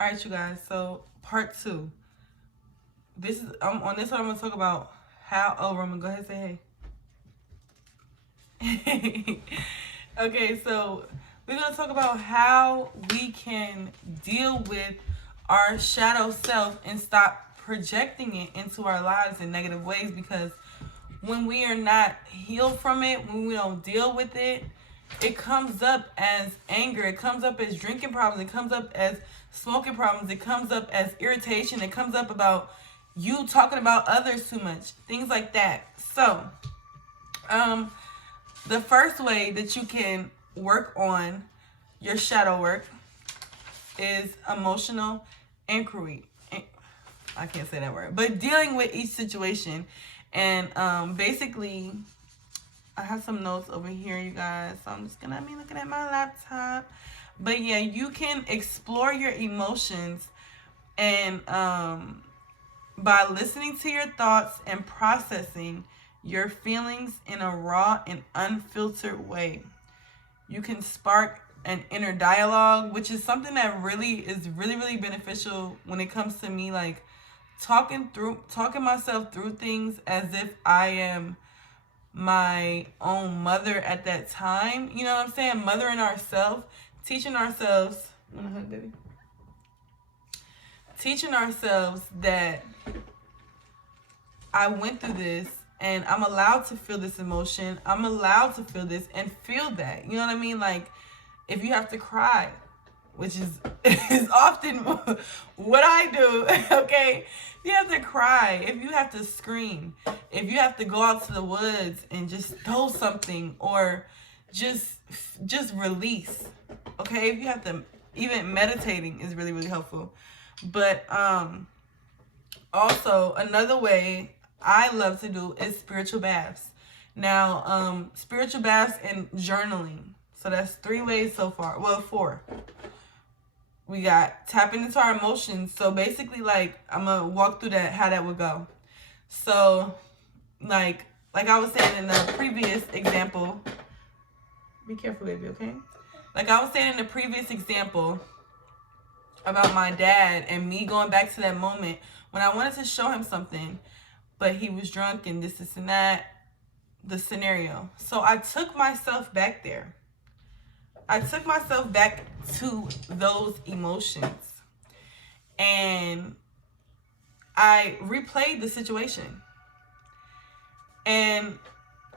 All right, you guys. So part 2. This is on this one. I'm gonna talk about how. Oh, Roman, go ahead and say hey. Okay, so we're gonna talk about how we can deal with our shadow self and stop projecting it into our lives in negative ways, because when we are not healed from it, when we don't deal with it, it comes up as anger, it comes up as drinking problems, it comes up as smoking problems, it comes up as irritation, it comes up about you talking about others too much, things like that. So the first way that you can work on your shadow work is emotional inquiry. I can't say that word, but dealing with each situation. And basically, I have some notes over here, you guys, so I'm just gonna be looking at my laptop. But yeah, you can explore your emotions and by listening to your thoughts and processing your feelings in a raw and unfiltered way. You can spark an inner dialogue, which is something that really is really beneficial when it comes to me, like talking myself through things as if I am my own mother at that time. You know what I'm saying? Mothering ourselves, teaching ourselves, teaching ourselves that I went through this and I'm allowed to feel this emotion. I'm allowed to feel this and feel that. You know what I mean? Like, if you have to cry, which is often what I do, okay? If you have to cry, if you have to scream, if you have to go out to the woods and just throw something, or just release, okay? If you have to, even meditating is really helpful. But also another way I love to do is spiritual baths. Now, spiritual baths and journaling. So that's 3 ways so far. Well, 4. We got tapping into our emotions. So basically, like, I'm gonna walk through that, how that would go. So, like I was saying in the previous example, be careful, baby, okay? Like I was saying in the previous example about my dad and me going back to that moment when I wanted to show him something, but he was drunk and this and that, the scenario. So I took myself back there. I took myself back to those emotions and I replayed the situation. And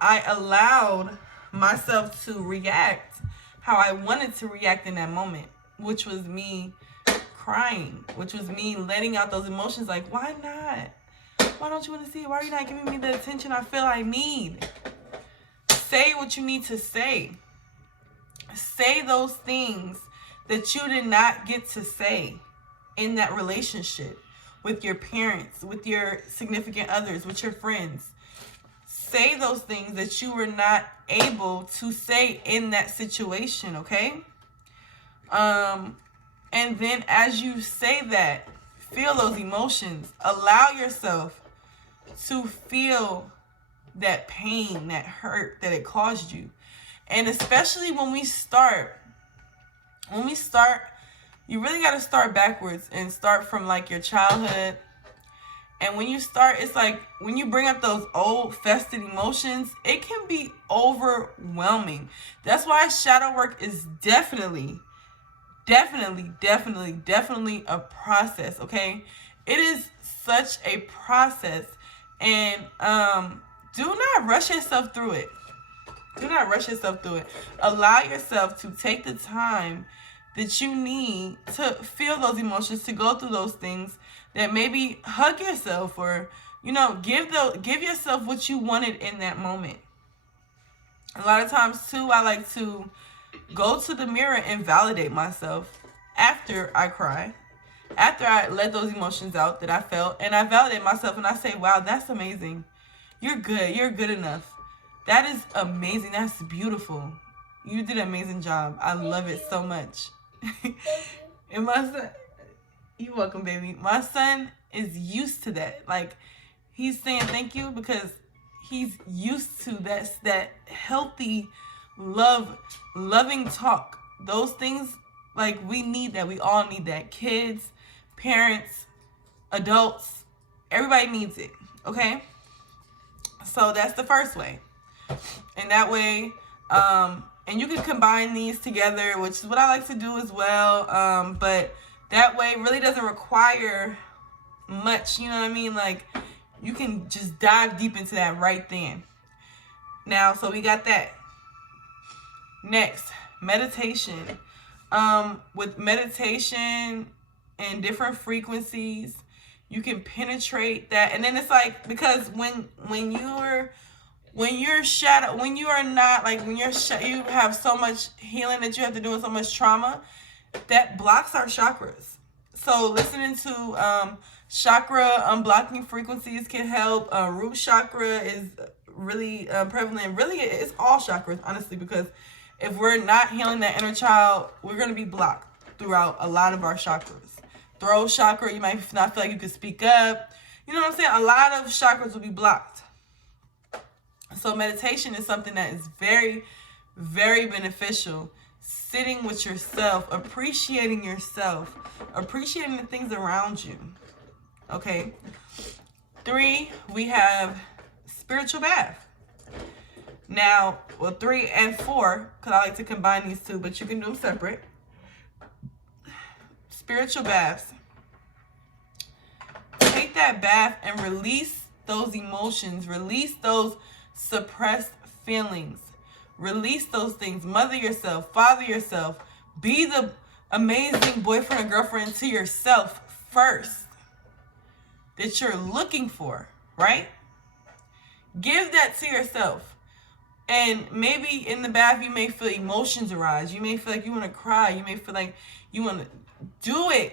I allowed myself to react how I wanted to react in that moment, which was me crying, which was me letting out those emotions. Like, why not? Why don't you want to see it? Why are you not giving me the attention I feel I need? Say what you need to say. Say those things that you did not get to say in that relationship with your parents, with your significant others, with your friends. Say those things that you were not able to say in that situation, okay? And then as you say that, feel those emotions. Allow yourself to feel that pain, that hurt that it caused you. And especially when we start, you really got to start backwards and start from like your childhood. And when you start, it's like when you bring up those old festered emotions, it can be overwhelming. That's why shadow work is definitely a process, okay? It is such a process. And do not rush yourself through it. Do not rush yourself through it. Allow yourself to take the time that you need to feel those emotions, to go through those things, that maybe hug yourself, or, you know, give yourself what you wanted in that moment. A lot of times too, I like to go to the mirror and validate myself after I cry, after I let those emotions out that I felt, and I validate myself and I say, wow, that's amazing. You're good. You're good enough. That is amazing. That's beautiful. You did an amazing job. I love it so much. And my son, you're welcome, baby. My son is used to that. Like, he's saying thank you because he's used to that healthy, loving talk. Those things Like, we need that. We all need that. Kids, parents, adults, everybody needs it. Okay? So that's the first way. And that way, and you can combine these together, which is what I like to do as well. But that way really doesn't require much, you know what I mean? Like, you can just dive deep into that right then. Now, so we got that. Next, meditation. With meditation and different frequencies, you can penetrate that. And then it's like, because when you are not, like, when you have so much healing that you have to do and so much trauma, that blocks our chakras. So listening to chakra unblocking frequencies can help. Root chakra is really prevalent. Really, it's all chakras, honestly, because if we're not healing that inner child, we're going to be blocked throughout a lot of our chakras. Throat chakra, you might not feel like you can speak up. You know what I'm saying? A lot of chakras will be blocked. So meditation is something that is very, very beneficial. Sitting with yourself, appreciating the things around you. Okay. 3, we have spiritual bath. Now, well, 3 and 4, because I like to combine these two, but you can do them separate. Spiritual baths. Take that bath and release those emotions. Release those suppressed feelings. Release those things. Mother yourself. Father yourself. Be the amazing boyfriend or girlfriend to yourself first that you're looking for, right? Give that to yourself. And maybe in the bath, you may feel emotions arise. You may feel like you want to cry. You may feel like you want to do it.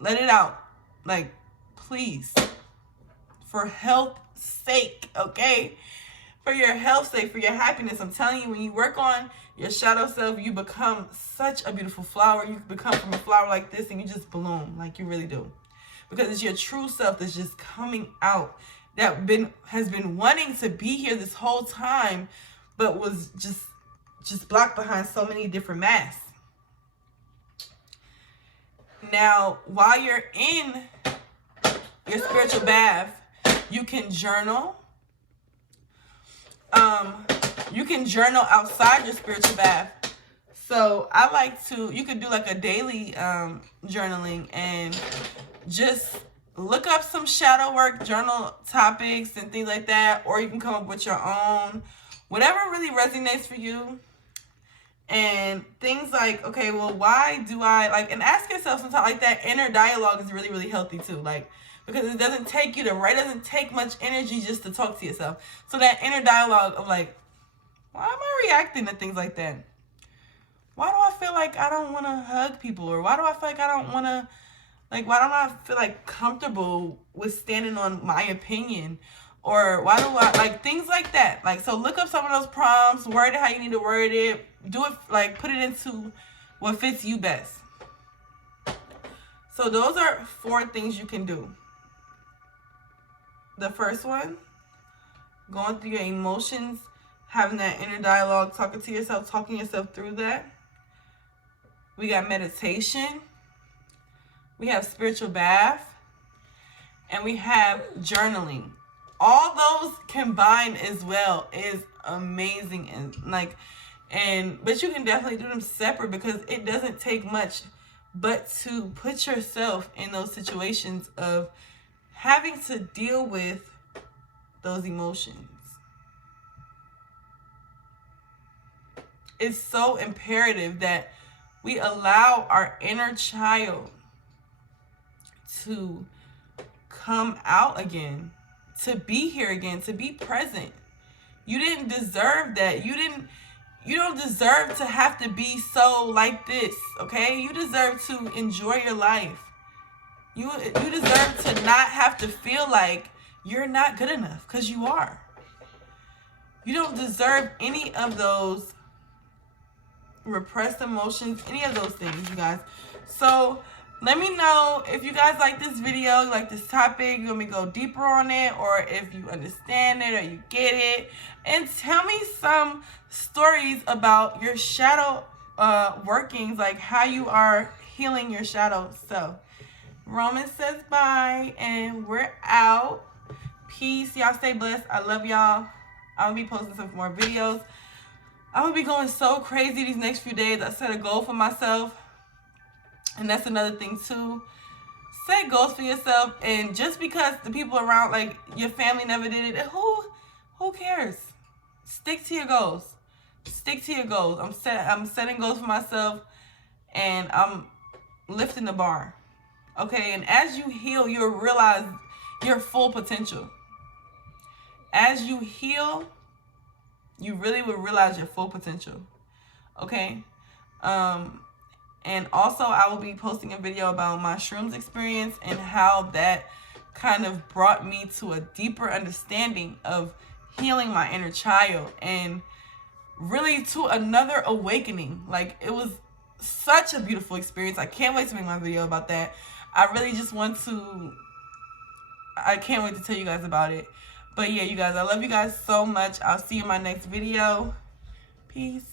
Let it out. Like, please. For health's sake, okay? For your health's sake, for your happiness. I'm telling you, when you work on your shadow self, you become such a beautiful flower. You become from a flower like this and you just bloom like you really do. Because it's your true self that's just coming out. That has been wanting to be here this whole time, but was just blocked behind so many different masks. Now, while you're in your spiritual bath, you can journal. You can journal outside your spiritual bath. So I like to, you could do like a daily journaling and just look up some shadow work journal topics and things like that, or you can come up with your own, whatever really resonates for you. And things like, okay, well, why do I, like, and ask yourself sometimes, like, that inner dialogue is really, really healthy too. Like, because it doesn't take you to write, it doesn't take much energy just to talk to yourself. So that inner dialogue of like, why am I reacting to things like that? Why do I feel like I don't want to hug people? Or why do I feel like I don't want to, like, why don't I feel like comfortable with standing on my opinion? Or why do I, like, things like that. Like, so look up some of those prompts, word it how you need to word it. Do it, like, put it into what fits you best. So those are 4 things you can do. The first one, going through your emotions, having that inner dialogue, talking to yourself, talking yourself through that. We got meditation. We have spiritual bath. And we have journaling. All those combined as well is amazing. And like, but you can definitely do them separate because it doesn't take much but to put yourself in those situations of having to deal with those emotions. It's so imperative that we allow our inner child to come out again, to be here again, to be present. You didn't deserve that. You don't deserve to have to be so like this, okay? You deserve to enjoy your life. You deserve to not have to feel like you're not good enough, because you are. You don't deserve any of those repressed emotions, any of those things, you guys. So let me know if you guys like this video, like this topic, you want me to go deeper on it, or if you understand it or you get it. And tell me some stories about your shadow workings, like how you are healing your shadow self. Roman says bye, and we're out. Peace. Y'all stay blessed. I love y'all. I'll be posting some more videos. I'm gonna be going so crazy these next few days. I set a goal for myself, and that's another thing too. Set goals for yourself, and just because the people around, like your family, never did it, who cares? Stick to your goals. Stick to your goals. I'm setting goals for myself, and I'm lifting the bar. Okay, and as you heal, you'll realize your full potential. As you heal, you really will realize your full potential. Okay? And also, I will be posting a video about my shrooms experience and how that kind of brought me to a deeper understanding of healing my inner child and really to another awakening. Like, it was such a beautiful experience. I can't wait to make my video about that. I can't wait to tell you guys about it. But yeah, you guys, I love you guys so much. I'll see you in my next video. Peace.